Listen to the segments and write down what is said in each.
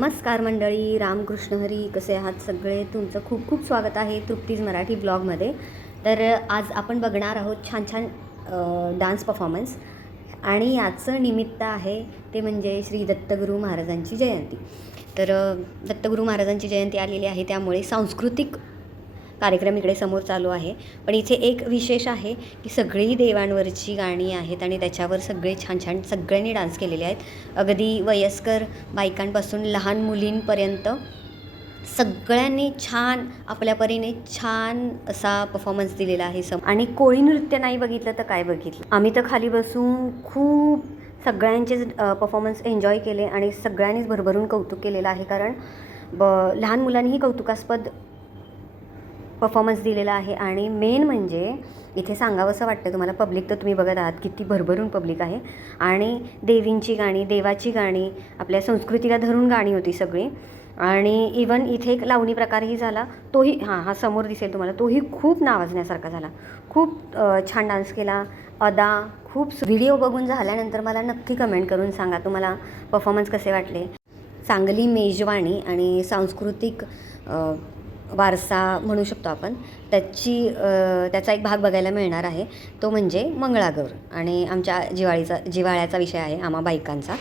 नमस्कार मंडळी, रामकृष्ण हरी. कसे आहात सगळे? तुमचं खूप खूप स्वागत आहे तृप्तीज मराठी ब्लॉगमध्ये. तर आज आपण बघणार आहोत छान छान डान्स परफॉर्मन्स आणि याचं निमित्त आहे ते म्हणजे श्री दत्तगुरू महाराजांची जयंती. तर दत्तगुरू महाराजांची जयंती आलेली आहे, त्यामुळे सांस्कृतिक कार्यक्रम इकडे समोर चालू आहे. पण इथे एक विशेष आहे की सगळी देवांवरची गाणी आहेत आणि त्याच्यावर सगळे छान छान सगळ्यांनी डान्स केलेले आहेत. अगदी वयस्कर बायकांपासून लहान मुलींपर्यंत सगळ्यांनी छान आपल्या परीने छान असा परफॉर्मन्स दिलेला आहे. आणि कोळी नृत्य नाही बघितलं तर काय बघितलं. आम्ही तर खाली बसून खूप सगळ्यांचेच परफॉर्मन्स एन्जॉय केले आणि सगळ्यांनीच भरभरून कौतुक केलेलं आहे. कारण लहान मुलांनीही कौतुकास्पद परफॉर्मन्स दिलेला आहे. आणि मेन म्हणजे इथे सांगावंसं वाटतं तुम्हाला, पब्लिक तर तुम्ही बघत आहात किती भरभरून पब्लिक आहे. आणि देवींची गाणी, देवाची गाणी, आपल्या संस्कृतीला धरून गाणी होती सगळी. आणि इवन इथे एक लावणी प्रकारही झाला, तोही हा समोर दिसेल तुम्हाला, तोही खूप नावाजण्यासारखा झाला. खूप छान डान्स केला, अदा खूप. व्हिडिओ बघून झाल्यानंतर मला नक्की कमेंट करून सांगा तुम्हाला परफॉर्मन्स कसे वाटले. चांगली मेजवानी आणि सांस्कृतिक वारसा म्हणू शकतो आपण, त्याचा एक भाग बघायला मिळणार आहे. तो म्हणजे मंगळागौर. आणि आमच्या जिव्हाळ्याचा विषय आहे आम्हा बायकांचा.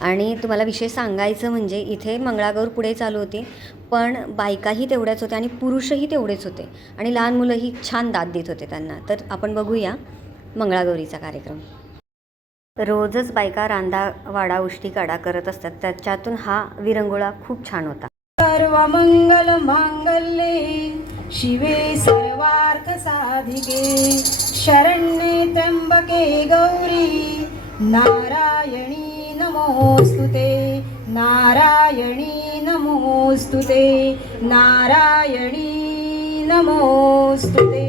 आणि तुम्हाला विषय सांगायचं म्हणजे इथे मंगळागौर पुढे चालू होती, पण बायकाही तेवढ्याच होत्या आणि पुरुषही तेवढेच होते आणि लहान मुलंही छान दाद देत होते त्यांना. तर आपण बघूया मंगळागौरीचा कार्यक्रम. रोजच बायका रांदा वाडा उष्टी काढा करत असतात, त्याच्यातून हा विरंगुळा खूप छान होता. सर्वमंगल मांगल्ये शिवे सर्वार्थ साधिके शरण्ये त्र्यंबके गौरी नारायणी नमोस्तुते नारायणी नमोस्तुते नारायणी नमोस्तुते.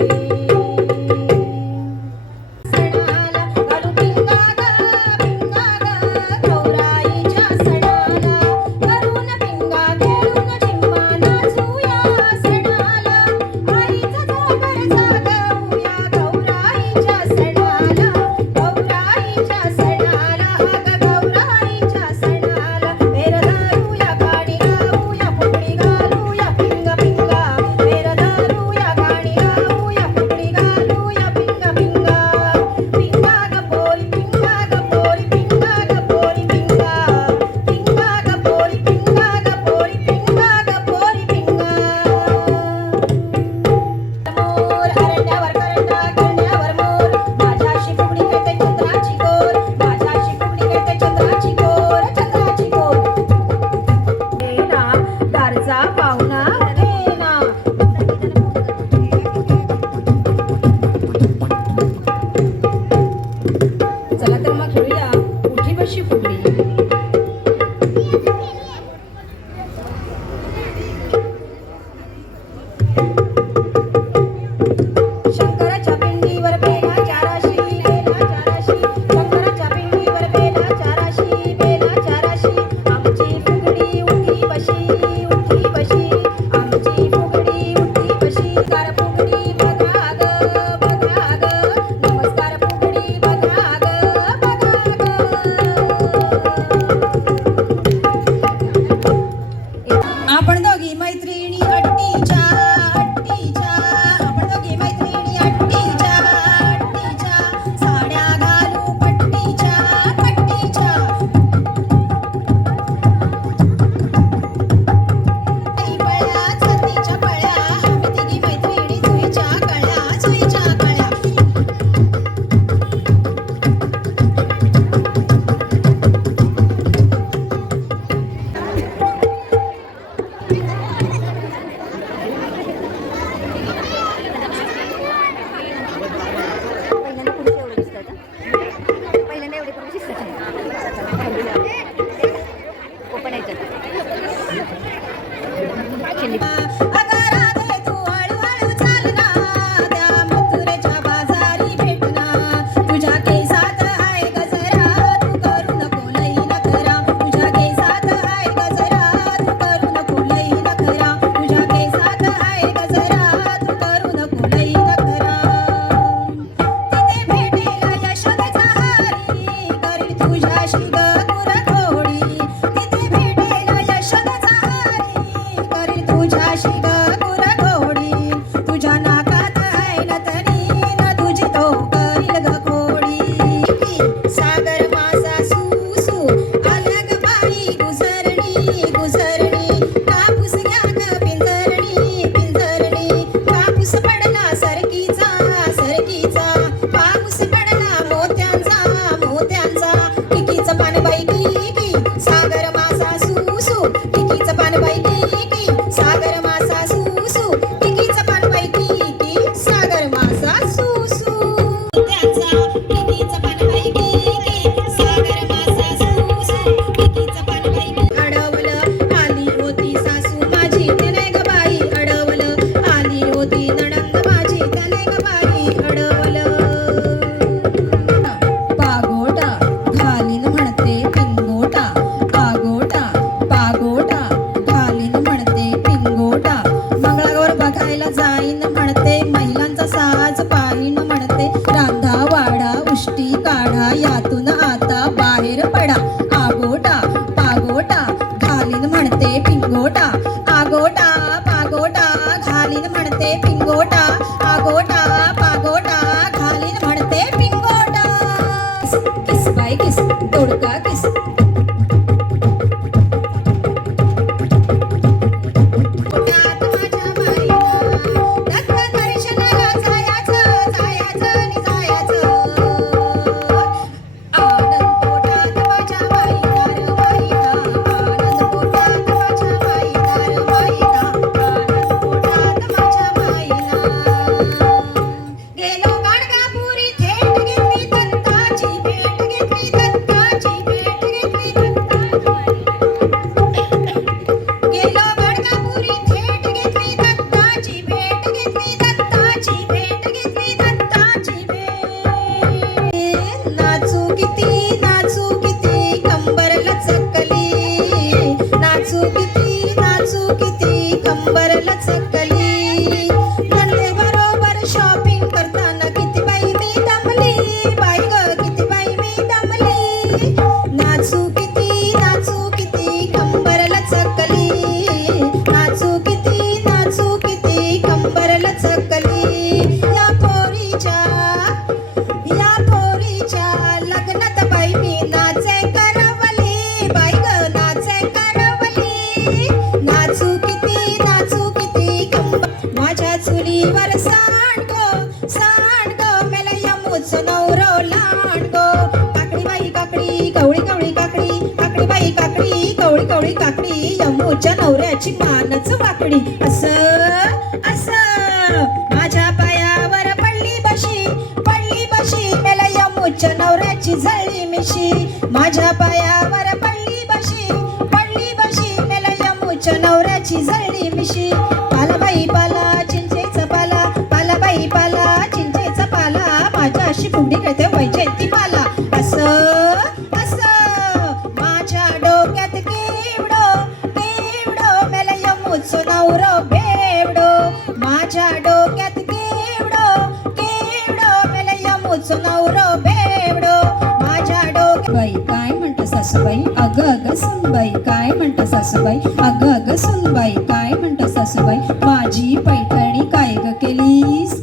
तुझ्याशी ग गुरखोडी तिथे भेटेल यशोदा पिंजरणी गुजरणी कापूस घ्या ग पिंजरणी पिंजरणी कापूस पडला सरकीचा सरकीचा पाऊस पडला मोत्यांचा मोत्यांचा किकीचं पान बाई किकी सागर मासा सुसू किकीचं पान बाई किकी सागर मासा सुसू किकीचं पान बाई किकी सागर मासा सुसू मोत्यांचा किकीचं पान बाई किकी सागर मासा सुसू किकीचं पान बाई अडवलं आली होती सासू माझी त्याने ग बाई अडवलं आली होती नणंद माझी त्याने ग बाई अडवलं पागोटा घालीन म्हणते पिंगोटा पागोटा पागोटा घालीन म्हणते पिंगोटा मंगळागौर बघायला जाईन म्हणते महिलांचा साज पाहीन म्हणते रांधा वाडा उष्टी काढा यातून आता बाहेर पडा आगोटा पागोटा घालीन म्हणते पिंगोटा आगोटा पागोटा घालीन म्हणते पिंगोटा आगोटा पागोटा घालीन म्हणते पिंगोटा किस बाय किस तोडका किस पोटात माझ्या बाईला दत्त दर्शनाला जायचं जायचं नि जायचं आनंद पोटात माझ्या बाईला र बाईला आनंद पोटात माझ्या बाईला र बाईला आनंद पोटात माझ्या बाईला गेलो गाणगापुरी थेट घेतली दत्ताची भेट घेतली दत्ताची भेट घेतली दत्ताची गेलो गाणगापुरी थेट घेतली दत्ताची भेट घेतली दत्ताची भेट घेतली दत्ताची भेट नाचू किती कंबर लचकली नाचू किती कंबर लचकली नंदे बरोबर शॉपिंग करताना किती बाई मी दमली बाई ग किती बाई मी दमली नाचू किती कंबर लचकली नाचू किती कंबर लचकली या पोरीच्या लग्नात बाई मी नाचे करवली बाई ग नाचे करवली नाचू किती कंबर माझ्या चुलीवर सांडगो मेला यमूच नवरो लांडगो काकडी बाई काकडी कवळी कवळी काकडी काकडी बाई काकडी कवळी कवळी काकडी यमूच्या नवऱ्याची मानच वाकडी असं माझ्या पायावर पडली बशी मेला यमूच्या नवऱ्याची झळली मिशी माझ्या पायावर पडली बशी मेला यमूच्या नवऱ्याची झळली मिशी पाला बाई पाला चिंचेचा पाला पाला बाई पाला चिंचेचा पाला माझ्याशी फुगडी खेळते वैजयंती पाला असं माझ्या डोक्यात केवडो मेला यमूच नवरो बेवडो माझ्या डोक्यात केवडो मेला यमूच नवरो बेवडो माझ्या डोक्यात बाई काय म्हणते सासूबाई अगं सुनबाई काय म्हणते सासूबाई अगं सुनबाई काय म्हणते सासूबाई माझी पैठणी काय ग केलीस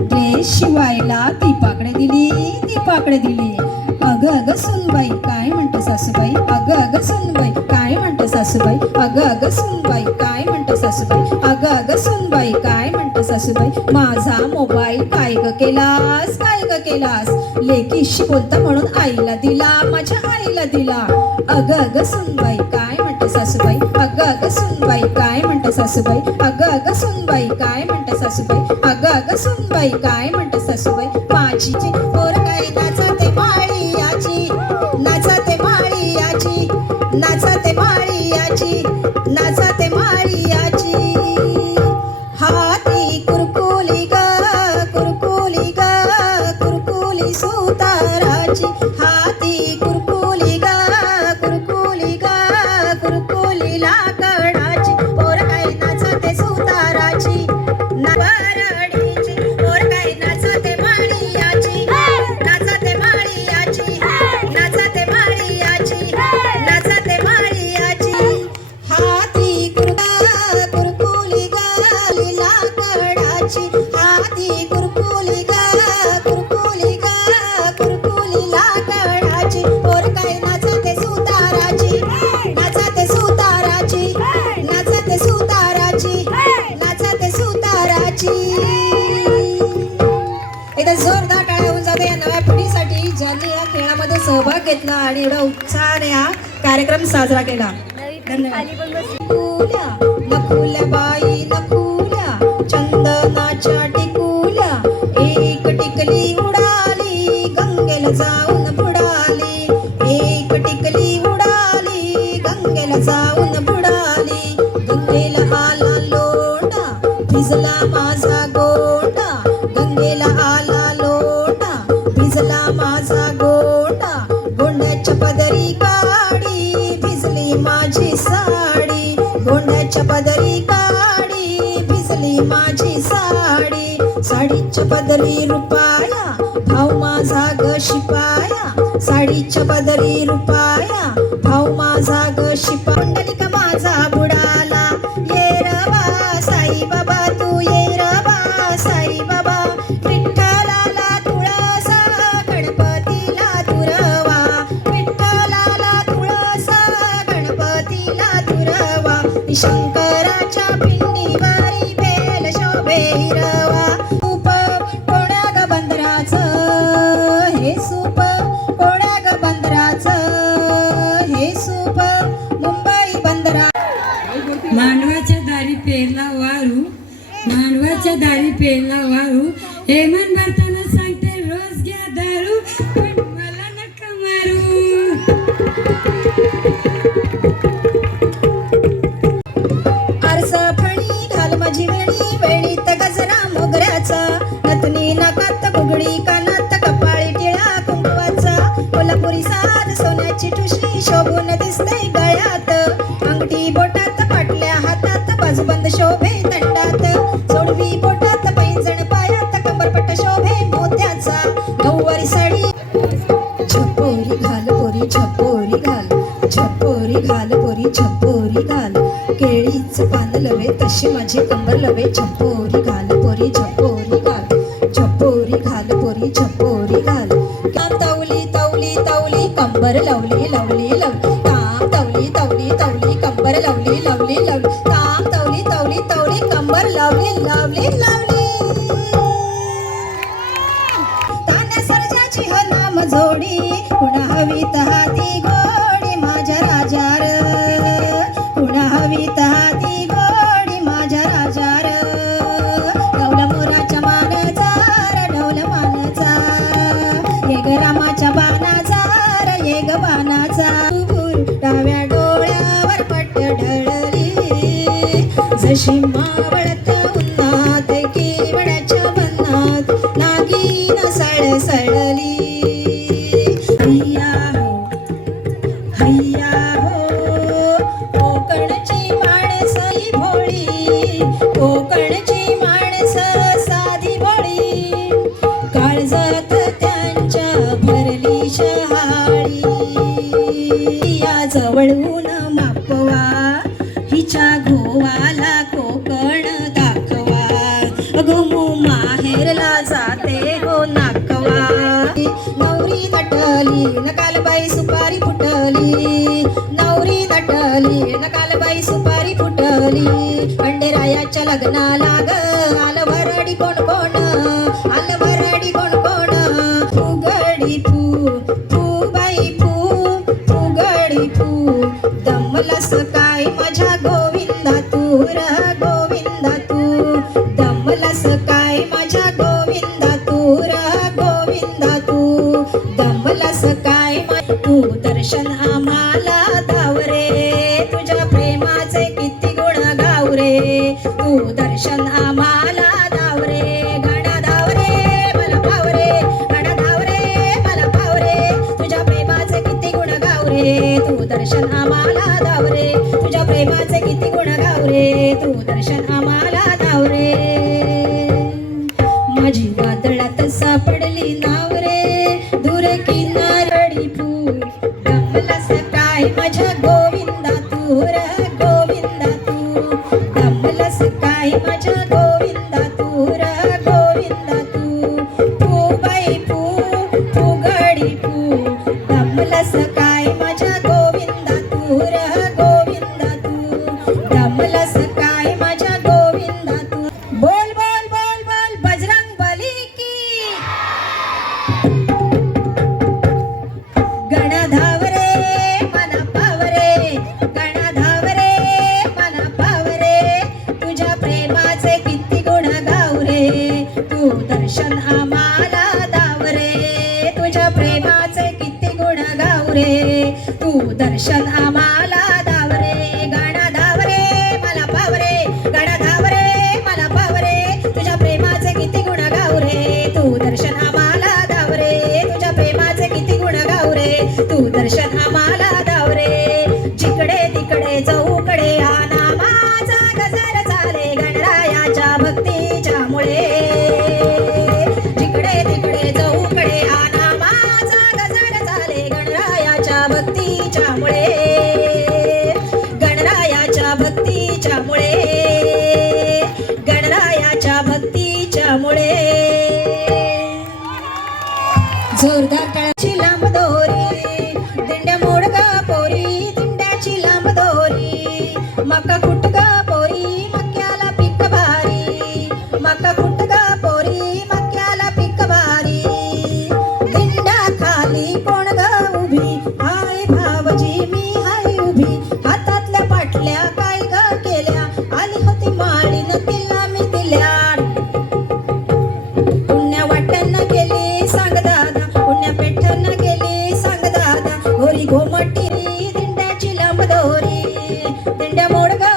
ड्रेस शिवायला दीपाकडे दिली अगं सुनबाई काय म्हणते सासूबाई अगं सुनबाई काय म्हणते सासूबाई अगं सुनबाई काय म्हणते सासूबाई अगं सुनबाई काय म्हणते सासूबाई माझा मोबाईल काय ग केलास लेकीशी बोलता म्हणून आईला दिला माझ्या आईला दिला अगं सुनबाई काय म्हणते सासूबाई अगं सुनबाई काय म्हणते सासूबाई अगं सुनबाई काय म्हणते सासूबाई अगं सुनबाई काय म्हणते सासूबाई माझी पोर काय नाचते माळीयाची नाचते माळीयाची नाचते माळीयाची नाचते माळीयाची हाती कुरकुली सुताराची हाती कुरकुली लाकडाची पोर काय नाचते सुताराची नारडीची पोर काय नाचते माळीयाची नाचते माळीयाची नाचते माळीयाची नाचते माळी घेतला आणि एवढा उत्साहाने हा कार्यक्रम साजरा केला. धन्यवाद. नकुल्या नकुल्या बाई नकुल्या चंदनाच्या टिकुल्या एक टिकली उडाली गंगेला जाऊन बुडाली. एक टिकली उडाली गंगेला जाऊन बुडाली. गंगेला आला लोटा भिजला माझा गोटा. गंगेला आला लोटा भिजला माझा गोटा. गोंड्याच्या पदरी काडी भिजली माझी साडी. गोंड्याच्या पदरी काडी भिजली माझी साडी. साडीच्या पदरी रुपाया भाव माझा ग शिपाया. साडीच्या पदरी रुपाया भाव माझा ग शिपा. कुंडलिका माझा बुडाला ये रवा साई बाबा तू ये रवा साई बाबा. विठ्ठलाला तुळसा गणपतीला तुरवा. विठ्ठलाला तुळसा गणपतीला तुरवा. शंकराच्या पिंडीवारी बेल शोभे हिरवा. सूप कोण्या ग बंदराचं हे सूप कोण्या ग बंदराचं हे सूप मुंबई बंदरा. मांडवाच्या दारी पेरला वारू. मांडवाच्या दारी पेरला वारू. हेमन भरताना सांगते रोज घ्या दारू पण मला नका मारू. आरसा फणी घाल माझी वेणी वेणीत गजरा मोगऱ्याचा. नथनी नाकात बुगडी कानात कपाळी टिळा कुंकवाचा. कोल्हापुरी साज सोन्याची ठुशी शोभून दिसते गळ्यात. अंगठी बोटात पाटल्या हातात बाजूबंद शोभे दंडात. जोडवी बोटात पैंजण पायात कंबरपट्टा शोभे मोत्याचा. नऊवारी साडी छपोरी घाल पोरी छपोरी घाल. छपोरी घाल पोरी छपोरी घाल. केळीच पान लवे तशी माझी कंबर लवे. छपोरी घाल पोरी छपोरी घाल. छपोरी घाल पोरी छपोरी घाल. काम तवली तवली तवली कंबर लावली लावली लावली. काम तवली तवली तवली कंबर लावली लावली लावली. काम तवली तवली तवली कंबर लावली लावली लावली. तान्या सर्जाची हो नाम जोडी कुणा हवीत हाती गोडी माझ्या राजार. कुणा हवीत हाती गोडी माझ्या राजार. डौल मोराच्या मानचा डौल मानचा. ये ग रामाच्या बाणाचा ये ग बाणाचा. डाव्या डोळ्यावर पट्ट ढळली जशी मावळत उन्हात केवड्याच्या बनात नागिन सळसळली. हैया हो हैया हो कोकणची माणसं भोळी. कोकणची माणसं साधी भोळी. काळजात त्यांच्या भरली शहाळी. या जवळून मापवा हिच्या घोवाला कोकण दाखवा. घुमू माहेरला जाते हो नाकवा. नवरी नटली नकालबाई सुपारी फुटली. नवरी नटली नकालबाई सुपारी फुटली. खंडेरायाच्या लग्नाला ग आलं भरडी कोण कोण. आलं भरडी कोण कोण. फुगडी फू फू बाई फू फुगडी फू. दमलस काय माझ्या गोविंदा तू र गोविंदा तू. दमलस काय माझ्या गोविंदा तू र गोविंदा तू. दमलस काय तू दर्शन आम्हाला दाव रे. तुझ्या प्रेमाचे किती गुण गाव रे. तू दर्शन आम्हाला दाव रे. गाणा धाव रे मला भाव रे. गाणा धाव रे मला भाव रे. तुझ्या प्रेमाचे किती गुण गाव रे. तू दर्शन आम्हाला दाव रे. तुझ्या प्रेमाचे किती गुण गाव रे. तू दर्शन आम्हाला दाव रे. माझी वादळात सापडली नाव रे. दूर किनारडी फूल दमलस काय माझ्या गोविंदा तू र गोविंदा तू. दमलस काय माझ्या गोविंदा तू र गोविंदा तू. फू बाई फू फुगडी फू. दमलस काय माझ्या गोविंदा तू र गोविंदा तू. दमलस काय माझ्या गोविंदा तू. दर्शन आम्हाला धावरे गाणा धावरे मला पावरे गाणा धावरे मला पावरे तुझ्या प्रेमाचे किती गुण गावरे तू दर्शन आम्हाला धावरे तुझ्या प्रेमाचे किती गुण गावरे तू दर्शन आम्हाला धावरे जिकडे तिकडे चौकडे हा नामाचा गजर चाले गणरायाच्या भक्तीच्या मुळे जिकडे तिकडे चौकडे हा नामाचा गजर चाले गणरायाच्या भक्तीच्या मुळे गणरायाच्या भक्तीच्या मुळे गणरायाच्या भक्तीच्या मुळे जोरदार टाळ्याची लांब दोरी दिंड्या मोडगा पोरी दिंड्याची लांब दोरी मका कुटगा पोरी मक्याला पीक भारी मका कुटगा पोरी मक्याला पीक भारी दिंड्या खाली कोण ग उभी हाय भावजी मी हाय उभी हातातल्या पाटल्या काय ग केल्या आली होती माळीन तिला मी दिल्या पुण्या वाट्यानं गेली सांग दादा पुण्या पेठनं गेली सांग दादा गोरी घोमटी दिंड्याची लांब दोरी दिंड्या मोडगा